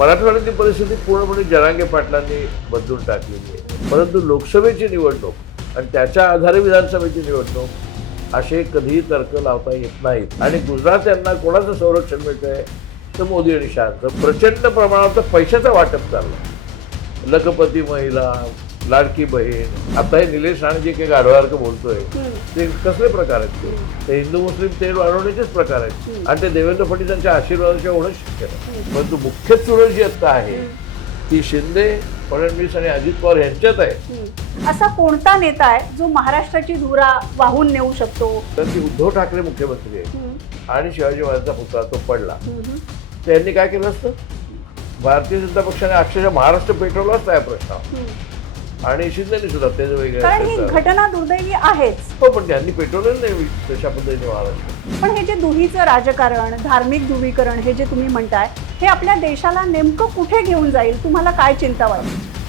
मराठवाड्याची परिस्थिती पूर्णपणे जरांगे पाटलांनी बदलून टाकलेली आहे. परंतु लोकसभेची निवडणूक आणि त्याच्या आधारे विधानसभेची निवडणूक असे कधीही तर्क लावता येत नाहीत. आणि गुजरात यांना कोणाचं संरक्षण मिळतंय तर मोदी आणि शहाचं प्रचंड प्रमाणात पैशाचं वाटप चाललं. लखपती महिला, लाडकी बहीण, आता हे निलेश राणे जे काही गाढवासारखं बोलतोय ते कसले प्रकार आहेत? ते हिंदू मुस्लिम तेल वाढवण्याचेच प्रकार आहेत आणि ते देवेंद्र फडणवीसांच्या आशीर्वादाच्या होणं शक्य नाही. परंतु मुख्य चुरस जी आता आहे ती शिंदे, फडणवीस आणि अजित पवार यांच्यात आहे. असा कोणता नेता आहे जो महाराष्ट्राची धुरा वाहून नेऊ शकतो? तर ती उद्धव ठाकरे मुख्यमंत्री आहे आणि शिवाजी महाराजांचा पुतळा तो पडला. त्यांनी काय केलं असतं? भारतीय जनता पक्षाने अक्षरशः महाराष्ट्र पेटवला असता या प्रश्नावर आणि शिंदेनी सुद्धा त्याचं कारण ही वेगळं. घटना दुर्दैवी आहेच. हो, पण त्यांनी पेटवलेलं नाही तशा पद्धतीने महाराष्ट्र. पण हे जे दुहीचं राजकारण, धार्मिक ध्रुवीकरण हे जे तुम्ही म्हणताय, हे आपल्या देशाला नेमकं कुठे घेऊन जाईल? तुम्हाला काय चिंता वाटते?